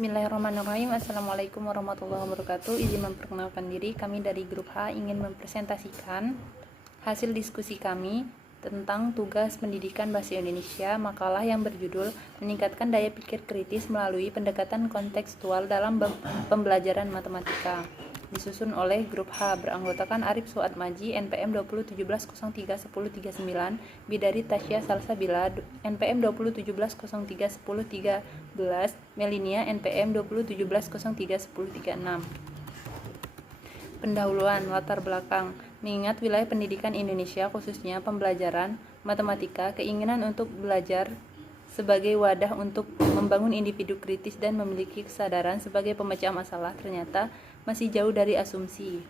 Bismillahirrahmanirrahim. Assalamualaikum warahmatullahi wabarakatuh. Izin memperkenalkan diri, kami dari grup H ingin mempresentasikan hasil diskusi kami tentang tugas pendidikan bahasa Indonesia, makalah yang berjudul meningkatkan daya pikir kritis melalui pendekatan kontekstual dalam pembelajaran matematika, disusun oleh grup H beranggotakan Arif Suatmaji NPM 2017031039, Bidari Tasya Salsabila NPM 2017031013, Melinia NPM 2017031036. Pendahuluan latar belakang. Mengingat wilayah pendidikan Indonesia khususnya pembelajaran matematika, keinginan untuk belajar sebagai wadah untuk membangun individu kritis dan memiliki kesadaran sebagai pemecah masalah ternyata masih jauh dari asumsi.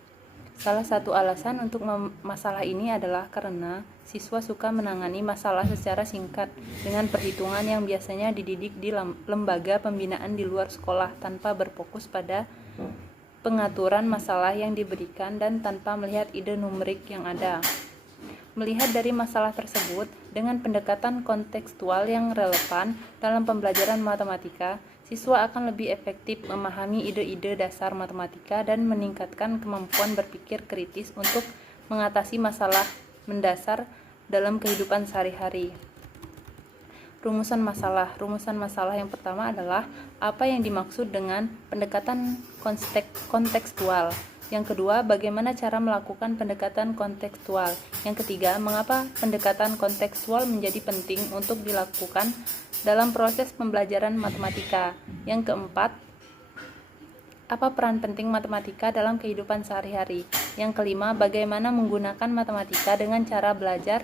Salah satu alasan untuk masalah ini adalah karena siswa suka menangani masalah secara singkat dengan perhitungan yang biasanya dididik di lembaga pembinaan di luar sekolah tanpa berfokus pada pengaturan masalah yang diberikan dan tanpa melihat ide numerik yang ada. Melihat dari masalah tersebut dengan pendekatan kontekstual yang relevan dalam pembelajaran matematika, siswa akan lebih efektif memahami ide-ide dasar matematika dan meningkatkan kemampuan berpikir kritis untuk mengatasi masalah mendasar dalam kehidupan sehari-hari. Rumusan masalah yang pertama adalah apa yang dimaksud dengan pendekatan kontekstual. Yang kedua, bagaimana cara melakukan pendekatan kontekstual. Yang ketiga, mengapa pendekatan kontekstual menjadi penting untuk dilakukan dalam proses pembelajaran matematika. Yang keempat, apa peran penting matematika dalam kehidupan sehari-hari. Yang kelima, bagaimana menggunakan matematika dengan cara belajar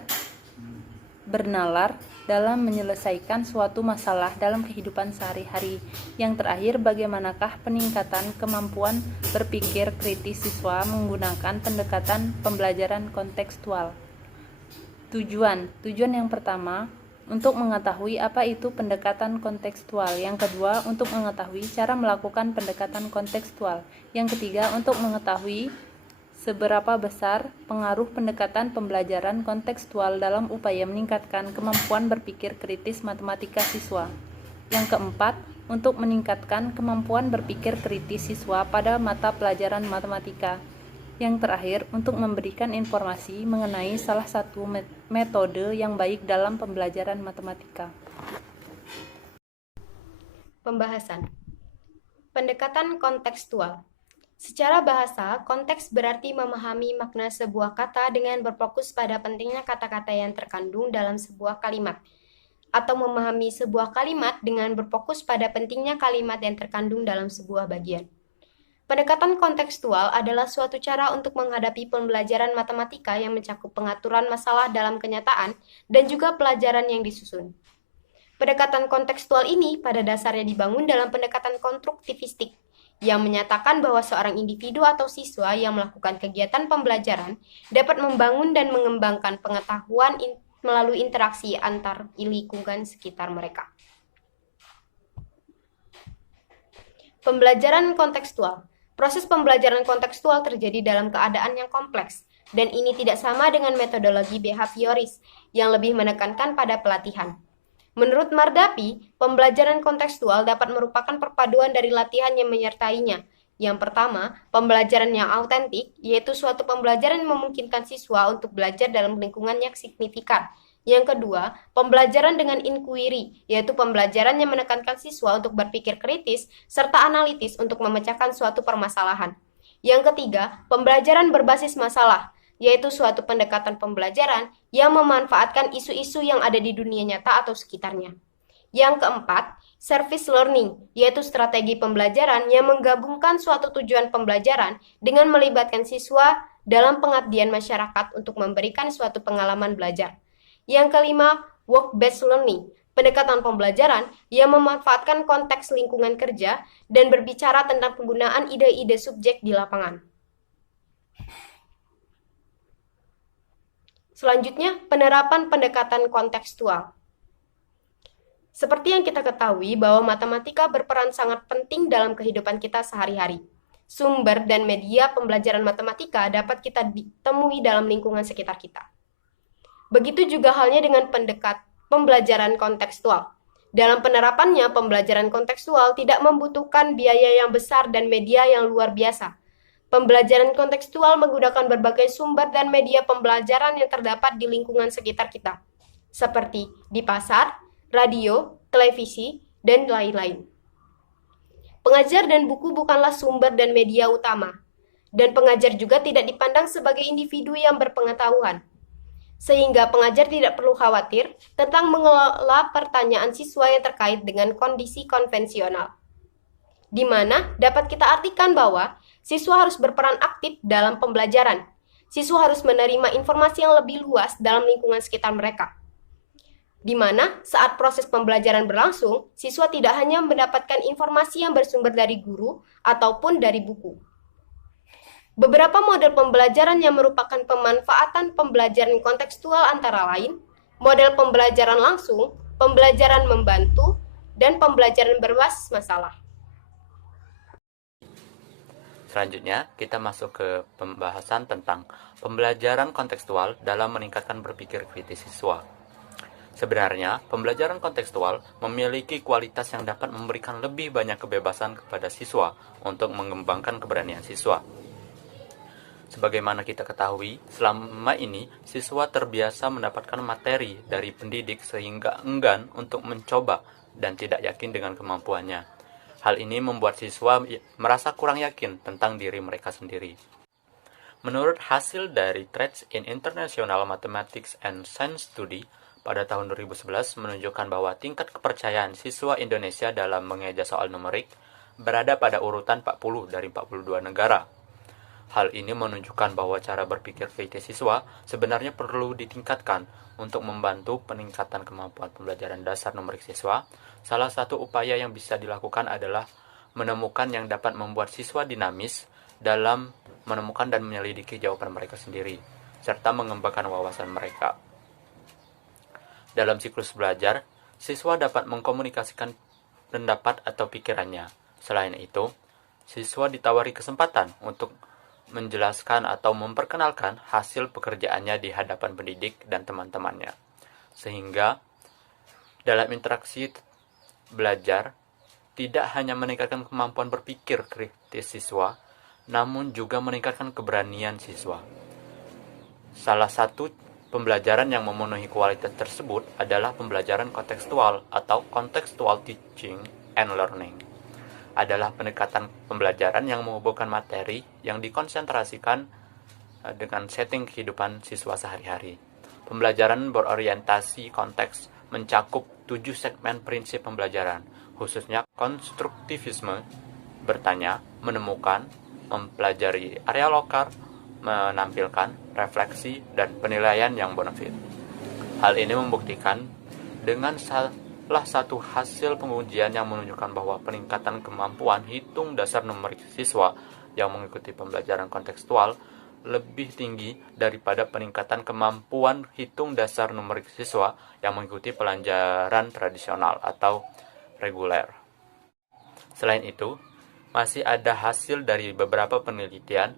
bernalar dalam menyelesaikan suatu masalah dalam kehidupan sehari-hari. Yang terakhir, bagaimanakah peningkatan kemampuan berpikir kritis siswa menggunakan pendekatan pembelajaran kontekstual. Tujuan yang pertama, untuk mengetahui apa itu pendekatan kontekstual. Yang kedua, untuk mengetahui cara melakukan pendekatan kontekstual. Yang ketiga, untuk mengetahui seberapa besar pengaruh pendekatan pembelajaran kontekstual dalam upaya meningkatkan kemampuan berpikir kritis matematika siswa. Yang keempat, untuk meningkatkan kemampuan berpikir kritis siswa pada mata pelajaran matematika. Yang terakhir, untuk memberikan informasi mengenai salah satu metode yang baik dalam pembelajaran matematika. Pembahasan. Pendekatan kontekstual. Secara bahasa, konteks berarti memahami makna sebuah kata dengan berfokus pada pentingnya kata-kata yang terkandung dalam sebuah kalimat, atau memahami sebuah kalimat dengan berfokus pada pentingnya kalimat yang terkandung dalam sebuah bagian. Pendekatan kontekstual adalah suatu cara untuk menghadapi pembelajaran matematika yang mencakup pengaturan masalah dalam kenyataan dan juga pelajaran yang disusun. Pendekatan kontekstual ini pada dasarnya dibangun dalam pendekatan konstruktivistik, yang menyatakan bahwa seorang individu atau siswa yang melakukan kegiatan pembelajaran dapat membangun dan mengembangkan pengetahuan melalui interaksi antar lingkungan sekitar mereka. Pembelajaran kontekstual. Proses pembelajaran kontekstual terjadi dalam keadaan yang kompleks, dan ini tidak sama dengan metodologi behavioris yang lebih menekankan pada pelatihan. Menurut Mardapi, pembelajaran kontekstual dapat merupakan perpaduan dari latihan yang menyertainya. Yang pertama, pembelajaran yang autentik, yaitu suatu pembelajaran yang memungkinkan siswa untuk belajar dalam lingkungan yang signifikan. Yang kedua, pembelajaran dengan inquiry, yaitu pembelajaran yang menekankan siswa untuk berpikir kritis serta analitis untuk memecahkan suatu permasalahan. Yang ketiga, pembelajaran berbasis masalah, yaitu suatu pendekatan pembelajaran yang memanfaatkan isu-isu yang ada di dunia nyata atau sekitarnya. Yang keempat, service learning, yaitu strategi pembelajaran yang menggabungkan suatu tujuan pembelajaran dengan melibatkan siswa dalam pengabdian masyarakat untuk memberikan suatu pengalaman belajar. Yang kelima, work-based learning, pendekatan pembelajaran yang memanfaatkan konteks lingkungan kerja dan berbicara tentang penggunaan ide-ide subjek di lapangan. Selanjutnya, penerapan pendekatan kontekstual. Seperti yang kita ketahui bahwa matematika berperan sangat penting dalam kehidupan kita sehari-hari. Sumber dan media pembelajaran matematika dapat kita temui dalam lingkungan sekitar kita. Begitu juga halnya dengan pembelajaran kontekstual. Dalam penerapannya, pembelajaran kontekstual tidak membutuhkan biaya yang besar dan media yang luar biasa. Pembelajaran kontekstual menggunakan berbagai sumber dan media pembelajaran yang terdapat di lingkungan sekitar kita, seperti di pasar, radio, televisi, dan lain-lain. Pengajar dan buku bukanlah sumber dan media utama, dan pengajar juga tidak dipandang sebagai individu yang berpengetahuan, sehingga pengajar tidak perlu khawatir tentang mengelola pertanyaan siswa yang terkait dengan kondisi konvensional, di mana dapat kita artikan bahwa siswa harus berperan aktif dalam pembelajaran. Siswa harus menerima informasi yang lebih luas dalam lingkungan sekitar mereka, di mana saat proses pembelajaran berlangsung, siswa tidak hanya mendapatkan informasi yang bersumber dari guru ataupun dari buku. Beberapa model pembelajaran yang merupakan pemanfaatan pembelajaran kontekstual antara lain, model pembelajaran langsung, pembelajaran membantu, dan pembelajaran berbasis masalah. Selanjutnya, kita masuk ke pembahasan tentang pembelajaran kontekstual dalam meningkatkan berpikir kritis siswa. Sebenarnya, pembelajaran kontekstual memiliki kualitas yang dapat memberikan lebih banyak kebebasan kepada siswa untuk mengembangkan keberanian siswa. Sebagaimana kita ketahui, selama ini siswa terbiasa mendapatkan materi dari pendidik sehingga enggan untuk mencoba dan tidak yakin dengan kemampuannya. Hal ini membuat siswa merasa kurang yakin tentang diri mereka sendiri. Menurut hasil dari Threads in International Mathematics and Science Study, pada tahun 2011 menunjukkan bahwa tingkat kepercayaan siswa Indonesia dalam mengeja soal numerik berada pada urutan 40 dari 42 negara. Hal ini menunjukkan bahwa cara berpikir kritis siswa sebenarnya perlu ditingkatkan untuk membantu peningkatan kemampuan pembelajaran dasar numerik siswa. Salah satu upaya yang bisa dilakukan adalah menemukan yang dapat membuat siswa dinamis dalam menemukan dan menyelidiki jawaban mereka sendiri, serta mengembangkan wawasan mereka. Dalam siklus belajar, siswa dapat mengkomunikasikan pendapat atau pikirannya. Selain itu, siswa ditawari kesempatan untuk menjelaskan atau memperkenalkan hasil pekerjaannya di hadapan pendidik dan teman-temannya. Sehingga dalam interaksi belajar, tidak hanya meningkatkan kemampuan berpikir kritis siswa, namun juga meningkatkan keberanian siswa. Salah satu pembelajaran yang memenuhi kualitas tersebut adalah pembelajaran kontekstual atau contextual teaching and learning. Adalah pendekatan pembelajaran yang menghubungkan materi yang dikonsentrasikan dengan setting kehidupan siswa sehari-hari. Pembelajaran berorientasi konteks mencakup 7 segmen prinsip pembelajaran, khususnya konstruktivisme, bertanya, menemukan, mempelajari area lokal, menampilkan, refleksi, dan penilaian yang bonafit. Hal ini membuktikan dengan salah satu hasil pengujian yang menunjukkan bahwa peningkatan kemampuan hitung dasar numerik siswa yang mengikuti pembelajaran kontekstual lebih tinggi daripada peningkatan kemampuan hitung dasar numerik siswa yang mengikuti pelajaran tradisional atau reguler. Selain itu, masih ada hasil dari beberapa penelitian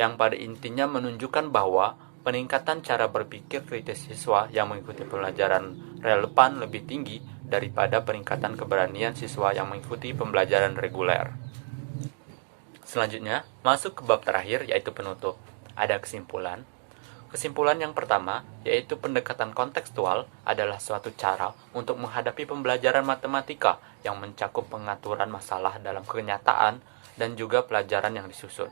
yang pada intinya menunjukkan bahwa peningkatan cara berpikir kritis siswa yang mengikuti pembelajaran relevan lebih tinggi daripada peningkatan keberanian siswa yang mengikuti pembelajaran reguler. Selanjutnya, masuk ke bab terakhir, yaitu penutup. Ada kesimpulan. Kesimpulan yang pertama, yaitu pendekatan kontekstual adalah suatu cara untuk menghadapi pembelajaran matematika yang mencakup pengaturan masalah dalam kenyataan dan juga pelajaran yang disusun.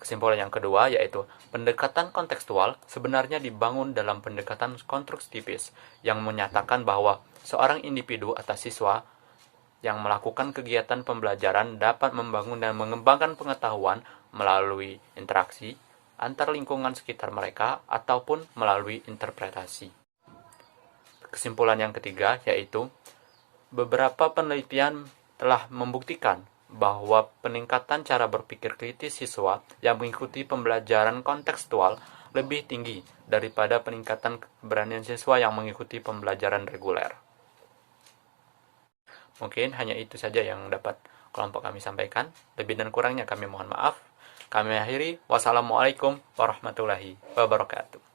Kesimpulan yang kedua yaitu pendekatan kontekstual sebenarnya dibangun dalam pendekatan konstruktivis yang menyatakan bahwa seorang individu atau siswa yang melakukan kegiatan pembelajaran dapat membangun dan mengembangkan pengetahuan melalui interaksi antar lingkungan sekitar mereka ataupun melalui interpretasi. Kesimpulan yang ketiga yaitu beberapa penelitian telah membuktikan bahwa peningkatan cara berpikir kritis siswa yang mengikuti pembelajaran kontekstual lebih tinggi daripada peningkatan keberanian siswa yang mengikuti pembelajaran reguler. Mungkin hanya itu saja yang dapat kelompok kami sampaikan. Lebih dan kurangnya kami mohon maaf. Kami akhiri. Wassalamualaikum warahmatullahi wabarakatuh.